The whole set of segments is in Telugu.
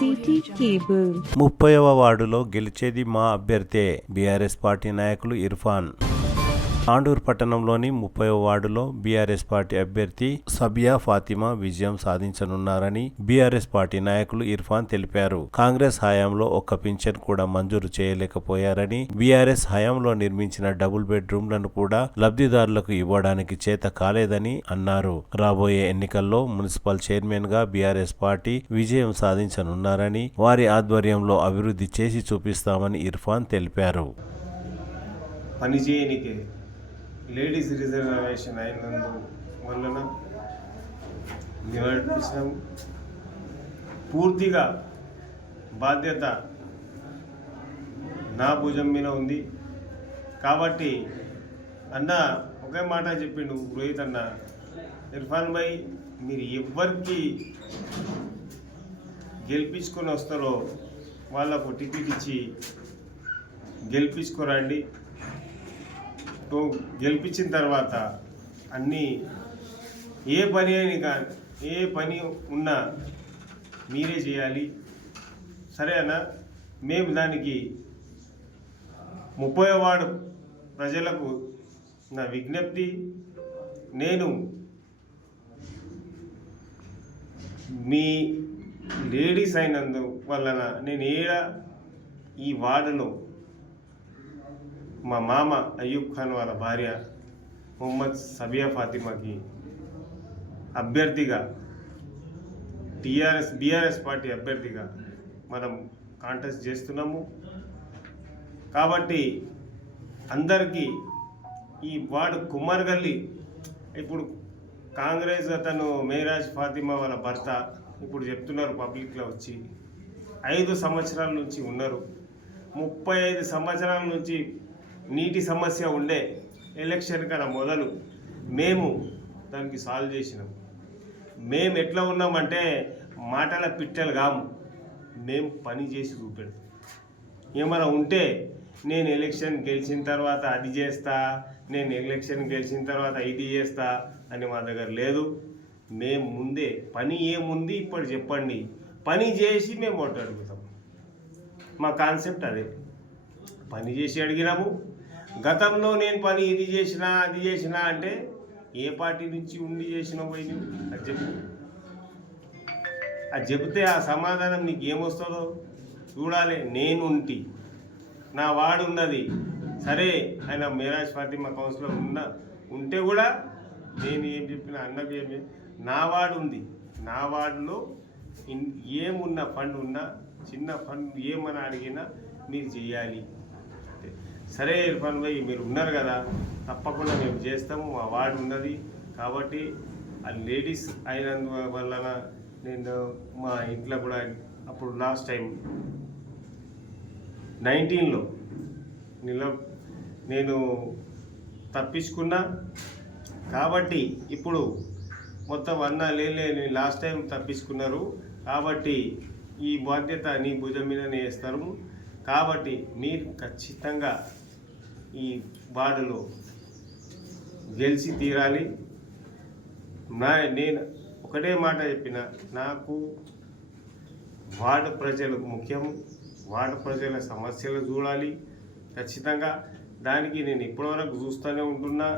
సిటీ కేబుల్ 30వ వార్డులో గెలిచేది మా అభ్యర్థే. బీఆర్ఎస్ పార్టీ నాయకులు ఇర్ఫాన్. ఆండూర్ పట్టణంలోని 30వ వార్డులో బీఆర్ఎస్ పార్టీ అభ్యర్థి సబియా ఫాతిమా విజయం సాధించనున్నారని బీఆర్ఎస్ పార్టీ నాయకులు ఇర్ఫాన్ తెలిపారు. కాంగ్రెస్ హయాంలో ఒక్క పింఛన్ కూడా మంజూరు చేయలేకపోయారని, బీఆర్ఎస్ హయాంలో నిర్మించిన డబుల్ బెడ్రూమ్లను కూడా లబ్ధిదారులకు ఇవ్వడానికి చేత కాలేదని అన్నారు. రాబోయే ఎన్నికల్లో మున్సిపల్ చైర్మన్ గా బీఆర్ఎస్ పార్టీ విజయం సాధించనున్నారని, వారి ఆధ్వర్యంలో అభివృద్ధి చేసి చూపిస్తామని ఇర్ఫాన్ తెలిపారు. పనిచేయనికే లేడీస్ రిజర్వేషన్ అయినందు వలన నిర్వర్తించడం పూర్తిగా బాధ్యత నా భుజం మీద ఉంది. కాబట్టి అన్న ఒకే మాట చెప్పిండు రోహిత్ అన్న, ఇర్ఫాన్ భాయ్ మీరు ఎవరికి గెలిపించుకొని వస్తారో వాళ్ళకు టికెట్ ఇచ్చి గెలిపించుకోరండి. గెలిపించిన తర్వాత అన్నీ ఏ పని అని కానీ ఏ పని ఉన్నా మీరే చేయాలి, సరే అన్న. మేము దానికి 30వ వార్డు ప్రజలకు నా విజ్ఞప్తి, నేను మీ లేడీస్ అయినందు వలన నేను ఈ వార్డులో మా మామ అయ్యూబ్ ఖాన్ వాళ్ళ భార్య మొహమ్మద్ సబియా ఫాతిమాకి అభ్యర్థిగా బీఆర్ఎస్ పార్టీ అభ్యర్థిగా మనం కాంటెస్ట్ చేస్తున్నాము. కాబట్టి అందరికీ ఈ వార్డు కుమార్ గల్లీ ఇప్పుడు కాంగ్రెస్ అతను మేరాజ్ ఫాతిమా వాళ్ళ భర్త ఇప్పుడు చెప్తున్నారు పబ్లిక్లో వచ్చి 5 సంవత్సరాల నుంచి ఉన్నారు. 35 సంవత్సరాల నుంచి నీటి సమస్య ఉండే ఎలక్షన్ కన్నా మొదలు మేము దానికి సాల్వ్ చేసినాం. మేము ఎట్లా ఉన్నామంటే మాటల పిట్టలు కాము, మేము పని చేసి చూపెడతాం. ఏమైనా ఉంటే నేను ఎలక్షన్ గెలిచిన తర్వాత అది చేస్తా, నేను ఎలక్షన్ గెలిచిన తర్వాత ఇది చేస్తా అని మా దగ్గర లేదు. మేము ముందే పని ఏముంది ఇప్పుడు చెప్పండి, పని చేసి మేము ఓటు అడుగుతాం. మా కాన్సెప్ట్ అదే, పని చేసి అడిగినాము. గతంలో నేను పని ఇది చేసినా అది చేసినా అంటే ఏ పార్టీ నుంచి ఉండి చేసినావు పోయి నువ్వు అది చెప్పు. అది చెబితే ఆ సమాధానం నీకు ఏమొస్తుందో చూడాలి. నేను నా వార్డు ఉన్నది, సరే ఆయన మేరాజ్ ఫాతిమా కౌన్సిలర్ ఉంటే కూడా నేను ఏం చెప్పినా అన్నకు ఏమి, నా వార్డు ఉంది, నా వార్డులో ఏమున్న ఫండ్ ఉన్నా చిన్న ఫండ్ ఏమని అడిగినా మీరు చేయాలి. సరే ఇర్ఫాన్ భాయ్ మీరు ఉన్నారు కదా, తప్పకుండా మేము చేస్తాము, మా వార్డు ఉన్నది కాబట్టి. ఆ లేడీస్ అయినందువలన నేను మా ఇంట్లో కూడా అప్పుడు లాస్ట్ టైం 19లో నేను తప్పించుకున్నా కాబట్టి ఇప్పుడు మొత్తం నేను లాస్ట్ టైం తప్పించుకున్నారు కాబట్టి ఈ బాధ్యత నీ భుజం మీదనే వేస్తారు. కాబట్టి మీరు ఖచ్చితంగా ఈ వార్డులో గెలిచి తీరాలి. నేను ఒకటే మాట చెప్పిన, నాకు వార్డు ప్రజలు ముఖ్యం, వార్డు ప్రజల సమస్యలు చూడాలి ఖచ్చితంగా. దానికి నేను ఇప్పటివరకు చూస్తూనే ఉంటున్నా.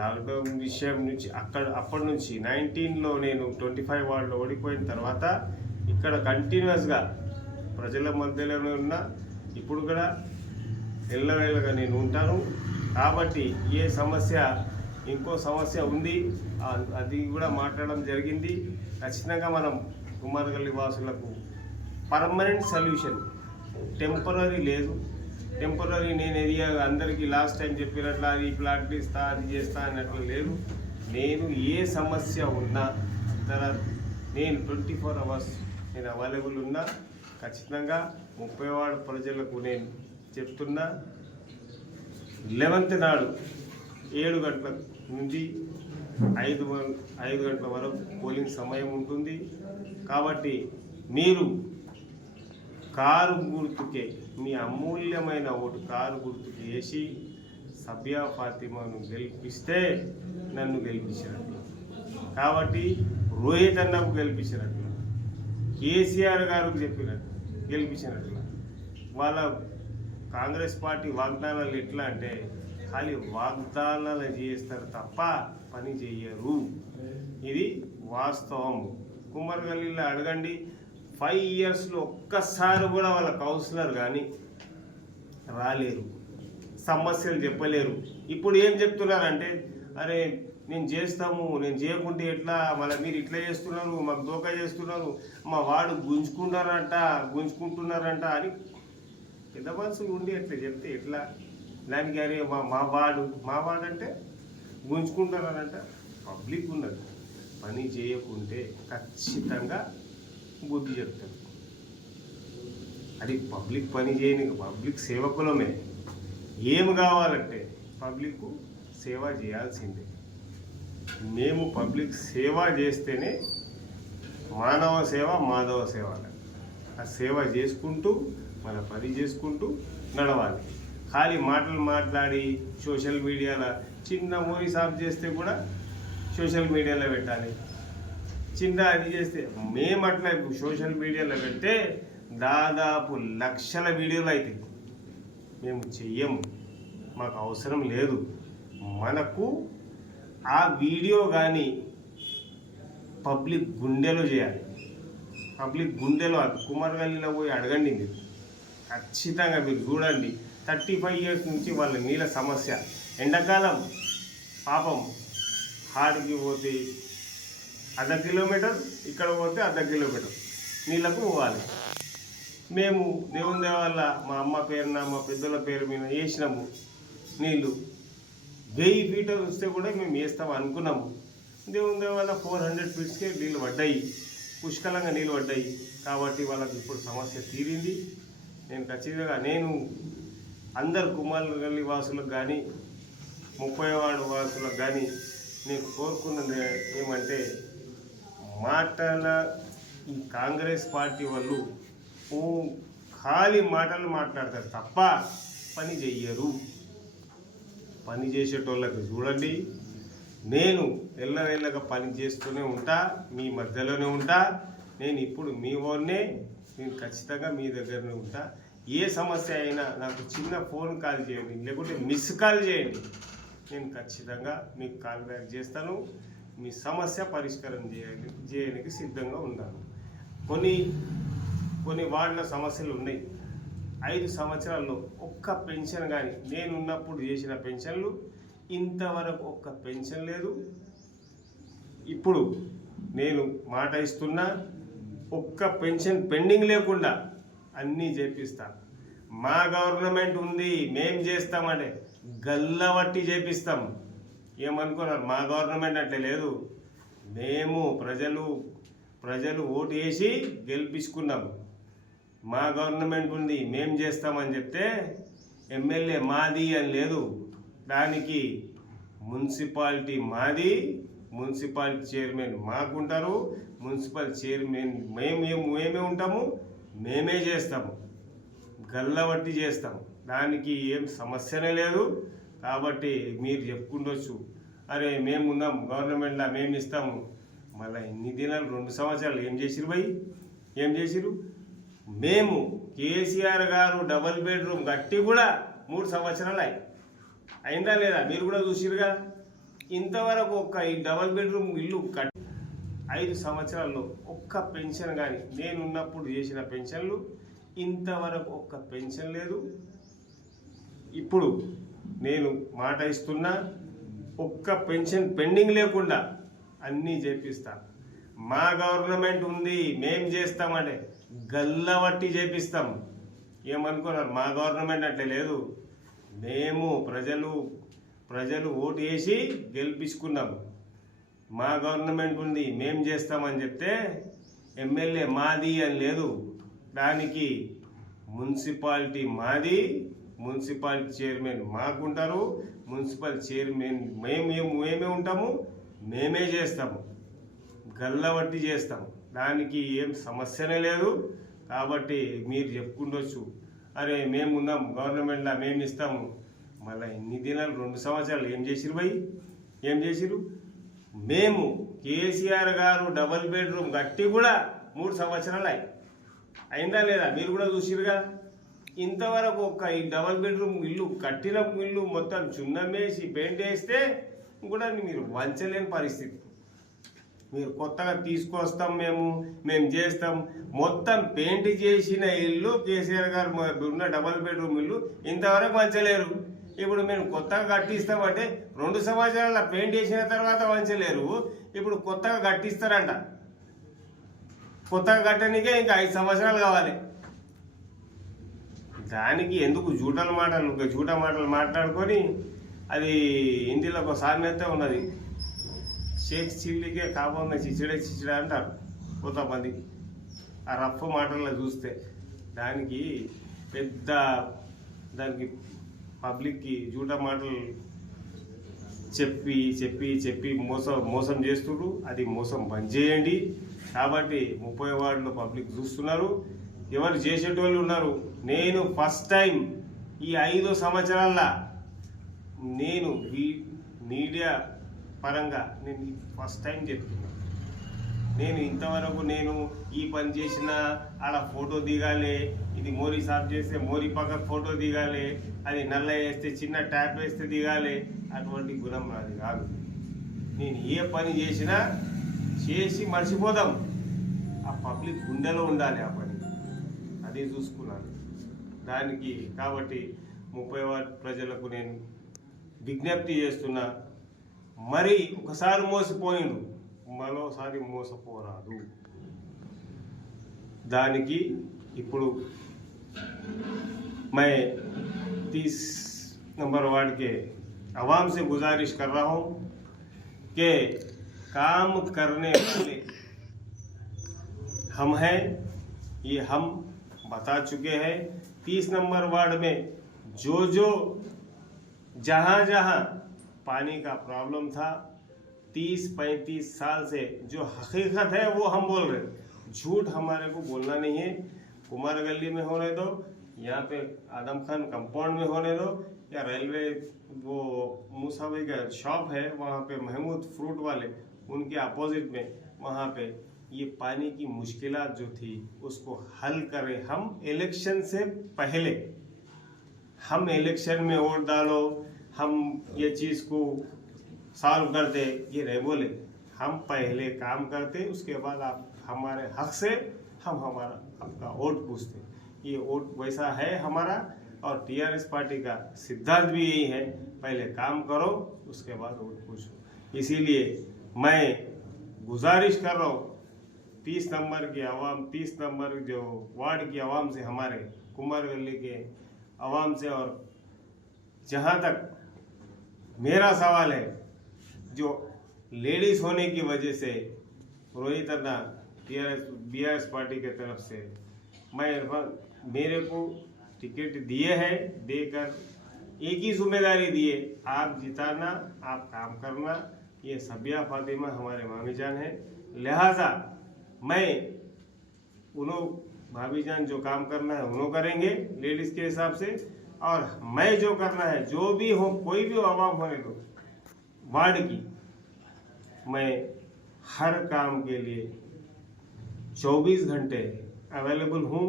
లాక్డౌన్ విషయం నుంచి అప్పటి నుంచి 19లో నేను 25 వార్డులో ఓడిపోయిన తర్వాత ఇక్కడ కంటిన్యూస్గా ప్రజల మధ్యలోనే ఉన్నా. ఇప్పుడు కూడా ఎల్లవేళగా నేను ఉంటాను. కాబట్టి ఏ సమస్య ఇంకో సమస్య ఉంది అది కూడా మాట్లాడడం జరిగింది. ఖచ్చితంగా మనం కుమార్ గల్లీ వాసులకు పర్మనెంట్ సొల్యూషన్, టెంపరీ లేదు. టెంపరీ నేను అందరికీ లాస్ట్ టైం చెప్పినట్లు అది ప్లాట్ ఇస్తా అది చేస్తా అన్నట్లు లేదు. నేను ఏ సమస్య ఉన్నా నేను 24 hours నేను అవైలబుల్ ఉన్నా. ఖచ్చితంగా 30 వార్డు ప్రజలకు నేను చెప్తున్నా, 11th నాడు 7 గంటల నుంచి 5 గంటల వరకు పోలింగ్ సమయం ఉంటుంది. కాబట్టి మీరు కారు గుర్తుకే మీ అమూల్యమైన ఓటు కారు గుర్తుకు వేసి సబియా ఫాతిమాను గెలిపిస్తే నన్ను గెలిపించినట్టు, కాబట్టి రోహిత్ అన్నకు గెలిపించినట్టు. కేసీఆర్ గారికి చెప్పినట్టు గెలిపించినట్ల. వాళ్ళ కాంగ్రెస్ పార్టీ వాగ్దానాలు ఎట్లా అంటే ఖాళీ వాగ్దానాలు చేస్తారు తప్ప పని చెయ్యరు. ఇది వాస్తవం. కుమ్మరగల్లీలో అడగండి, 5 ఇయర్స్లో ఒక్కసారి కూడా వాళ్ళ కౌన్సిలర్ కానీ రాలేరు, సమస్యలు చెప్పలేరు. ఇప్పుడు ఏం చెప్తున్నారంటే, అరే నేను చేస్తాము, నేను చేయకుంటే ఎట్లా, మళ్ళీ మీరు ఇట్లా చేస్తున్నారు, మాకు దోకా చేస్తున్నారు, మా వాడు గుంజుకుంటున్నారంట అని పెద్ద మనుషులు ఉండి అట్లా చెప్తే ఎట్లా? దానికి అరే మా వాడు అంటే గుంజుకుంటున్నారంట. పబ్లిక్ ఉన్నది, పని చేయకుంటే ఖచ్చితంగా బుద్ధి చెప్తారు. అది పబ్లిక్ పని చేయని, పబ్లిక్ సేవకులమే. ఏం కావాలంటే పబ్లిక్ సేవ చేయాల్సిందే. మేము పబ్లిక్ సేవ చేస్తేనే మానవ సేవ మాధవ సేవ. ఆ సేవ చేసుకుంటూ మన పని చేసుకుంటూ నడవాలి. ఖాళీ మాటలు మాట్లాడి సోషల్ మీడియాలో చిన్న మూవీ సాఫ్ చేస్తే కూడా సోషల్ మీడియాలో పెట్టాలి. చిన్న అది చేస్తే మేము అట్లా సోషల్ మీడియాలో పెడితే దాదాపు లక్షల వీడియోలు అవుతాయి. మేము చెయ్యము, మాకు అవసరం లేదు. మనకు ఆ వీడియో కానీ పబ్లిక్ గుండెలో చేయాలి. పబ్లిక్ గుండెలో కుమారగల్లీలో పోయి అడగండి, మీరు ఖచ్చితంగా మీరు చూడండి. 35 ఇయర్స్ నుంచి వాళ్ళ నీళ్ళ సమస్య. ఎండాకాలం పాపం హాడికి పోతే 1/2 కిలోమీటర్, ఇక్కడ పోతే 1/2 కిలోమీటర్ నీళ్ళకు పోవాలి. మేము దేవుని దేవాల మా అమ్మ పేరున మా పెద్దల పేరు మీద వేసినాము నీళ్ళు. 1000 ఫీట్లు వస్తే కూడా మేము వేస్తాం అనుకున్నాము. దేవుని దేవాల 400 ఫీట్స్కే నీళ్ళు పడ్డాయి, పుష్కలంగా నీళ్ళు పడ్డాయి. కాబట్టి వాళ్ళకి ఇప్పుడు సమస్య తీరింది. నేను ఖచ్చితంగా అందరు కుమారగల్లి వాసులకు కానీ 30వ వార్డు వాసులకు కానీ నేను కోరుకున్నది ఏమంటే, ఈ కాంగ్రెస్ పార్టీ వాళ్ళు ఖాళీ మాటలు మాట్లాడతారు తప్ప పని చెయ్యరు. పని చేసేటోళ్ళకి చూడండి, నేను ఎల్లవేళ్ళగా పని చేస్తూనే ఉంటా, మీ మధ్యలోనే ఉంటా. నేను ఇప్పుడు మీ వాడినే, నేను ఖచ్చితంగా మీ దగ్గరనే ఉంటా. ఏ సమస్య అయినా నాకు చిన్న ఫోన్ కాల్ చేయండి, లేకుంటే మిస్ కాల్ చేయండి. నేను ఖచ్చితంగా మీకు కాల్ బ్యాక్ చేస్తాను. మీ సమస్య పరిష్కారం చేయడానికి సిద్ధంగా ఉన్నాను. కొన్ని వార్డుల సమస్యలు ఉన్నాయి. 5 సంవత్సరాల్లో ఒక్క పెన్షన్ కానీ, నేనున్నప్పుడు చేసిన పెన్షన్లు ఇంతవరకు ఒక్క పెన్షన్ లేదు. ఇప్పుడు నేను మాట ఇస్తున్నా, ఒక్క పెన్షన్ పెండింగ్ లేకుండా అన్నీ చేపిస్తా. మా గవర్నమెంట్ ఉంది, మేం చేస్తామంటే గల్లవట్టి చేపిస్తాం. ఏమనుకున్నారు? మా గవర్నమెంట్ అట్లే లేదు. మేము ప్రజలు ఓటు వేసి గెలిపించుకున్నాం. మా గవర్నమెంట్ ఉంది, మేం చేస్తామని చెప్తే ఎమ్మెల్యే మాది అని లేదు. దానికి మున్సిపాలిటీ మాది, మున్సిపాలిటీ చైర్మన్ మాకుంటారు, మున్సిపల్ చైర్మన్ మేమే ఉంటాము, మేమే చేస్తాము, గల్లబట్టి చేస్తాము. దానికి ఏం సమస్యనే లేదు. కాబట్టి మీరు చెప్పుకుంటొచ్చు, అరే మేము ఉన్నాం గవర్నమెంట్లో, మేము ఇస్తాము. మళ్ళీ ఇన్ని దినాలు 2 సంవత్సరాలు ఏం చేసిరు భయ్? ఏం చేసిరు? మేము కేసీఆర్ గారు డబుల్ బెడ్రూమ్ కట్టి కూడా 3 సంవత్సరాలు అయిందా లేదా? మీరు కూడా చూసిరుగా. ఇంతవరకు ఈ డబుల్ బెడ్రూమ్ ఇల్లు కట్టి 5 సంవత్సరాల్లో ఒక్క పెన్షన్ కానీ, నేనున్నప్పుడు చేసిన పెన్షన్లు ఇంతవరకు ఒక్క పెన్షన్ లేదు. ఇప్పుడు నేను మాట ఇస్తున్నా, ఒక్క పెన్షన్ పెండింగ్ లేకుండా అన్నీ చేపిస్తా. మా గవర్నమెంట్ ఉంది, మేం చేస్తామంటే గల్లవట్టి చేపిస్తాం. ఏమనుకున్నారు? మా గవర్నమెంట్ అంటే లేదు. మేము ప్రజలు ఓటు వేసి గెలిపించుకున్నాం. మా గవర్నమెంట్ ఉంది, మేం చేస్తామని చెప్తే ఎమ్మెల్యే మాది అని లేదు. దానికి మున్సిపాలిటీ మాది, మున్సిపాలిటీ చైర్మన్ మాకుంటారు, మున్సిపల్ చైర్మన్ మేమే ఉంటాము, మేమే చేస్తాము, గల్లబట్టి చేస్తాము. దానికి ఏం సమస్యనే లేదు. కాబట్టి మీరు చెప్పుకుంటొచ్చు, అరే మేము ఉన్నాం గవర్నమెంట్లో, మేము ఇస్తాము. మళ్ళీ ఇన్ని దినాలు 2 సంవత్సరాలు ఏం చేసిరు భయ్? ఏం చేసిరు? మేము కేసీఆర్ గారు డబుల్ బెడ్రూమ్ కట్టి కూడా 3 సంవత్సరాలు అయిందా లేదా మీరు కూడా చూసిరుగా. ఇంతవరకు ఒక ఈ డబల్ బెడ్రూమ్ ఇల్లు కట్టిన ఇల్లు మొత్తం చున్నమేసి పెయింట్ వేస్తే కూడా మీరు వంచలేని పరిస్థితి. మీరు కొత్తగా తీసుకొస్తాం మేము చేస్తాం, మొత్తం పెయింట్ చేసిన ఇల్లు కేసీఆర్ గారు ఉన్న డబల్ బెడ్రూమ్ ఇల్లు ఇంతవరకు వంచలేరు. ఇప్పుడు మేము కొత్తగా కట్టిస్తామంటే 2 సంవత్సరాల పెయింట్ చేసిన తర్వాత వంచలేరు, ఇప్పుడు కొత్తగా కట్టిస్తారంట. కొత్తగా కట్టడానికే ఇంకా 5 సంవత్సరాలు కావాలి. దానికి ఎందుకు జూట మాటలు మాట్లాడుకొని, అది హిందీలో ఒక సామెత ఉన్నది, షేక్ చిల్లికే కాబోమే చిచ్చిడా అంటారు కొంతమంది ఆ రఫ్ మాటల్లో చూస్తే. దానికి పబ్లిక్కి జూట మాటలు చెప్పి మోసం చేస్తున్నారు. అది మోసం బంద్ చేయండి. కాబట్టి 30 వార్డులో పబ్లిక్ చూస్తున్నారు, ఎవరు చేసేటోళ్ళు ఉన్నారు. నేను ఫస్ట్ టైం ఈ 5 సంవత్సరాల నేను మీడియా పరంగా నేను ఫస్ట్ టైం చెప్తున్నా. నేను ఇంతవరకు ఈ పని చేసిన ఆడ ఫోటో దిగాలి, ఇది మోరీ సాఫ్ చేస్తే మోరీ పక్క ఫోటో దిగాలి, అది నల్ల వేస్తే చిన్న ట్యాప్ వేస్తే దిగాలి, అటువంటి గుణం నాది కాదు. నేను ఏ పని చేసినా చేసి మర్చిపోదాం, ఆ పబ్లిక్ గుండెలో ఉండాలి ఆ పని, అది చూసుకున్నాను. దానికి కాబట్టి 30 వార్డు ప్రజలకు నేను విజ్ఞప్తి చేస్తున్నా, మరి ఒకసారి మోసపోయిండు, మరోసారి మోసపోరాదు. దానికి ఇప్పుడు मैं 30 नंबर वार्ड के आवाम से गुजारिश कर रहा हूँ कि काम करने वाले हम हैं, ये हम बता चुके हैं. 30 नंबर वार्ड में जो जहाँ पानी का प्रॉब्लम था 30-35 साल से, जो हकीकत है वो हम बोल रहे हैं, झूठ हमारे को बोलना नहीं है. कुमार गली में होने दो, यहाँ पे आदम खान कंपाउंड में होने दो, या रेलवे वो मूसा भाई का शॉप है वहाँ पे महमूद फ्रूट वाले, उनके अपोजिट में वहाँ पे ये पानी की मुश्किलात जो थी उसको हल करें. हम इलेक्शन से पहले, हम इलेक्शन में वोट डालो, हम ये चीज़ को सॉल्व कर दे, ये नहीं बोले. हम पहले काम करते, उसके बाद आप हमारे हक से हम आपका वोट पूछते. ये वोट वैसा है हमारा, और टीआरएस पार्टी का सिद्धांत भी यही है, पहले काम करो उसके बाद वोट पूछो. इसीलिए मैं गुजारिश कर रहा हूँ 30 नंबर की आवाम, 30 नंबर जो वार्ड की आवाम से, हमारे कुमार गली के आवाम से, और जहाँ तक मेरा सवाल है, जो लेडीज होने की वजह से रोहित अन्ना बीआरएस पार्टी के तरफ से मेरे को टिकट दिए हैं, देकर एक ही जिम्मेदारी दिए, आप जिताना, आप काम करना. ये सबिया फातिमा हमारे मामी जान है, लिहाजा मैं उन्हों भाभी जान जो काम करना है उन्हों करेंगे लेडीज के हिसाब से, और मैं जो करना है, जो भी हो, कोई भी आवाम होने दो वार्ड की, मैं हर काम के लिए 24 घंटे अवेलेबल हूँ.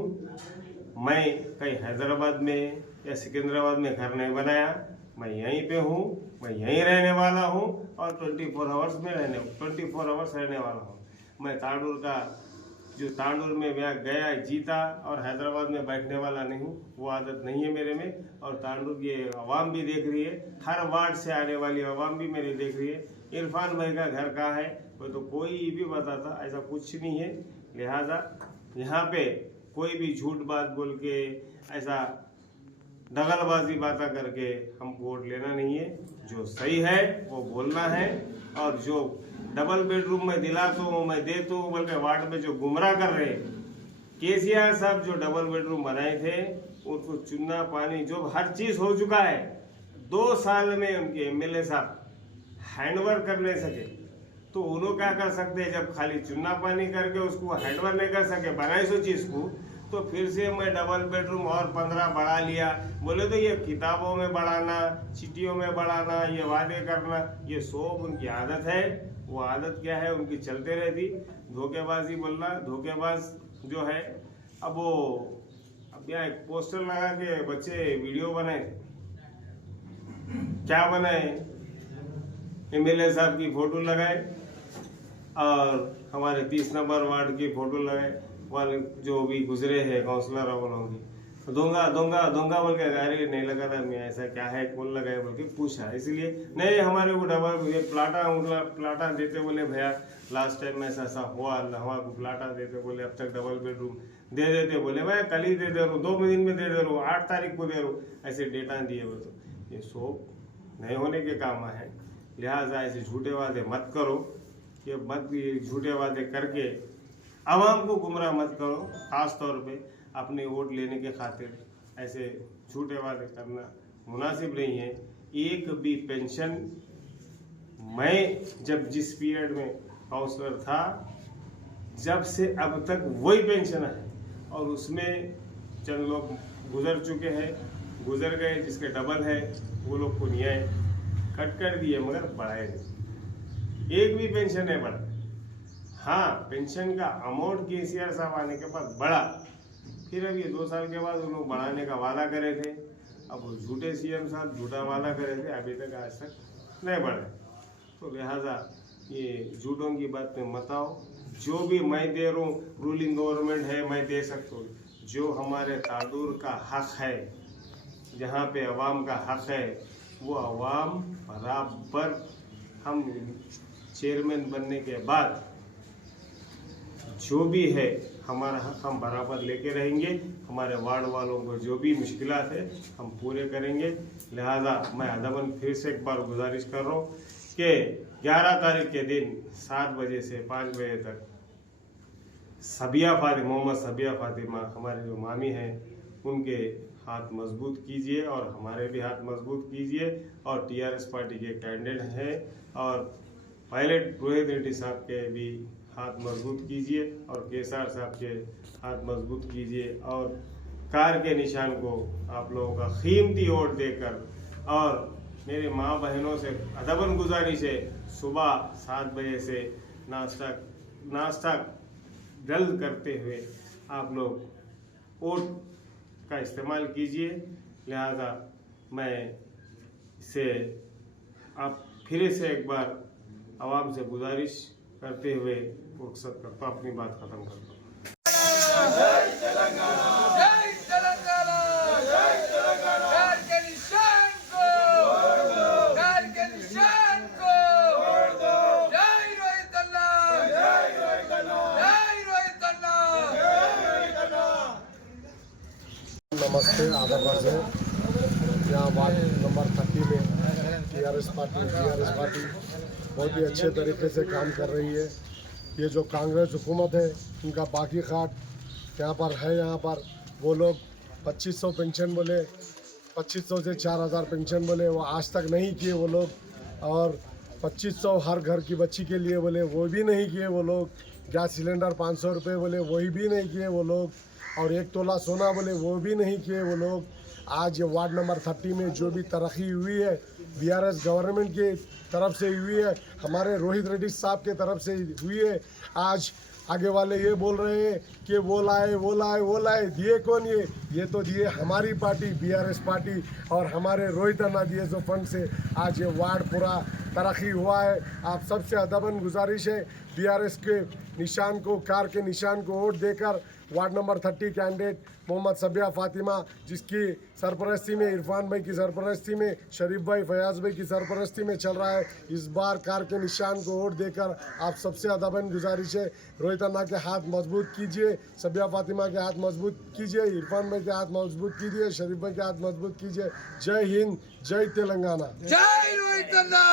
मैं कहीं हैदराबाद में या सिकंदराबाद में घर नहीं बनाया, मैं यहीं पे हूँ, मैं यहीं रहने वाला हूँ, और 24 आवर्स रहने वाला हूँ. मैं तांडूर का जो तांडूर में मैं गया जीता और हैदराबाद में बैठने वाला नहीं हूँ, वो आदत नहीं है मेरे में. और तांडूर की आवाम भी देख रही है, हर वार्ड से आने वाली आवाम भी मेरी देख रही है. इरफान भाई का घर कहाँ है, वो तो कोई भी बताता, ऐसा कुछ नहीं है. लिहाजा यहाँ पे कोई भी झूठ बात बोल के, ऐसा दगलबाजी बातें करके हम वोट लेना नहीं है. जो सही है वो बोलना है, और जो डबल बेडरूम में दिलाता हूँ, मैं देता हूँ बोल के वार्ड में जो गुमराह कर रहे, केसीआर साहब जो डबल बेडरूम बनाए थे उनको चुना पानी जो हर चीज़ हो चुका है, 2 साल में उनके एमएलए साहब हैंडओवर कर नहीं सके, तो उन्होंने क्या कर सकते हैं, जब खाली चुना पानी करके उसको हैंडओवर नहीं कर सके बनाई सो चीज़ को, तो फिर से मैं डबल बेडरूम और 15 बढ़ा लिया. बोले तो ये किताबों में बढ़ाना, चिट्ठियों में बढ़ाना, ये वादे करना, ये सब उनकी आदत है. वो आदत क्या है उनकी चलते रहती. धोखेबाजी बोलना, धोखेबाज जो है। अब वो अब यहाँ एक पोस्टर लगा के बच्चे वीडियो बनाए, क्या बनाए, एमएलए साहब की फोटो लगाए और हमारे 30 नंबर वार्ड की फोटो लगाए, वाले जो भी गुजरे हैं काउंसलर और लोगों की। दूंगा दूंगा दूंगा बोल के, अरे नहीं लगा था मैं, ऐसा क्या है, कौन लगाए बोल के पूछा, इसलिए नहीं हमारे को डबल ये प्लाटा देते बोले भैया, लास्ट टाइम ऐसा ऐसा हुआ, हमारे को प्लाटा देते बोले, अब तक डबल बेडरूम दे देते बोले, भाई कल ही दे दे रहा हूँ, 2 दिन में दे दे रहा हूँ, 8 तारीख को दे रहा हूँ, ऐसे डेटा दिए वो। तो ये सब नहीं होने के काम है, लिहाजा ऐसे झूठे वादे मत करो, ये मत झूठे वादे करके आवाम को गुमराह मत करो, खास तौर पे अपने वोट लेने के खातिर ऐसे झूठे वादे करना मुनासिब नहीं है। एक भी पेंशन, मैं जब जिस पीरियड में काउंसलर था जब से अब तक वही पेंशन है, और उसमें चंद लोग गुजर चुके हैं, गुजर गए, जिसके डबल है वो लोग को नहीं आए, कट कर दिए मगर बढ़ाए नहीं, एक भी पेंशन नहीं बढ़ा। हाँ, पेंशन का अमाउंट केसीआर साहब आने के बाद बढ़ा, फिर अभी 2 साल के बाद उन लोग बढ़ाने का वादा करे थे, अब वो झूठे सीएम साहब झूठा वादा करे थे, अभी तक आज तक नहीं बढ़े। तो लिहाजा ये झूठों की बात में मत आओ, जो भी मैं दे रहा हूँ, रूलिंग गवर्नमेंट है, मैं दे सकता हूँ, जो हमारे तादुर का हक है, जहाँ पे अवाम का हक है, वो अवाम बराबर हम चेयरमैन बनने के बाद जो भी है हमारा हक हम बराबर लेके रहेंगे, हमारे वार्ड वालों को जो भी मुश्किलात है हम पूरे करेंगे। लिहाजा मैं अदबन फिर से एक बार गुजारिश कर रहा हूँ कि 11 तारीख के दिन 7 बजे से 5 बजे तक मोहम्मद सबिया फातिमा हमारे जो मामी हैं उनके हाथ मजबूत कीजिए और हमारे भी हाथ मजबूत कीजिए, और टीआरएस पार्टी के कैंडिडेट हैं और पायलट रोहित रेड्डी साहब के भी हाथ मजबूत कीजिए, और केसर साहब के हाथ मजबूत कीजिए, और कार के निशान को आप लोगों का कीमती वोट देकर, और मेरे माँ बहनों से अदबन गुजारिश है, सुबह 7 बजे से नाश्ता जल्द करते हुए आप लोग वोट का इस्तेमाल कीजिए। लिहाजा मैं इसे आप फिर से एक बार आवाम से गुजारिश करते हुए रुखसत करता हूँ, अपनी बात खत्म करता हूँ। जय तेलंगाना, जय तेलंगाना, जय तेलंगाना, कार के निशान को, कार के निशान को, जय रोहित अन्ना, जय रोहित अन्ना, जय रोहित अन्ना, जय रोहित अन्ना। नमस्ते, आदाब है। यहाँ वार्ड नंबर 30 में टीआरएस पार्टी बहुत ही अच्छे तरीके से काम कर रही है। ये जो कांग्रेस हुकूमत है उनका बाकी खाट यहाँ पर है, यहाँ पर वो लोग 2500 पेंशन बोले, 2500 से 4000 पेंशन बोले, वो आज तक नहीं किए वो लोग, और 2500 हर घर की बच्ची के लिए बोले, वो भी नहीं किए वो लोग। गैस सिलेंडर 500 रुपये बोले, वही भी नहीं किए वो लोग, और 1 तोला सोना बोले, वो भी नहीं किए वो लोग। आज ये वार्ड नंबर 30 में जो भी तरक्की हुई है बीआरएस गवर्नमेंट की तरफ से हुई है, हमारे रोहित रेड्डी साहब के तरफ से हुई है। आज आगे वाले ये बोल रहे हैं कि वो लाए, दिए कौन? ये तो दिए हमारी पार्टी बीआरएस पार्टी, और हमारे रोहित अन्ना दिए जो फंड से आज ये वार्ड पूरा तरक्की हुआ है। आप सबसे अदबन गुजारिश है, बीआरएस के निशान को, कार के निशान को वोट देकर वार्ड नंबर 30 कैंडिडेट मोहम्मद सबिया फातिमा, जिसकी सरपरस्ती में, इरफान भाई की सरपरस्ती में, शरीफ भाई, फयाज भाई की सरपरस्ती में चल रहा है, इस बार कार के निशान को वोट देकर आप सबसे अदबन गुजारिश है, रोहित अन्ना के हाथ मजबूत कीजिए, सबिया फातिमा के हाथ मजबूत कीजिए, इरफान भाई के हाथ मजबूत कीजिए, शरीफ भाई के हाथ मजबूत कीजिए। जय हिंद, जय तेलंगाना, जय रोहित अन्ना।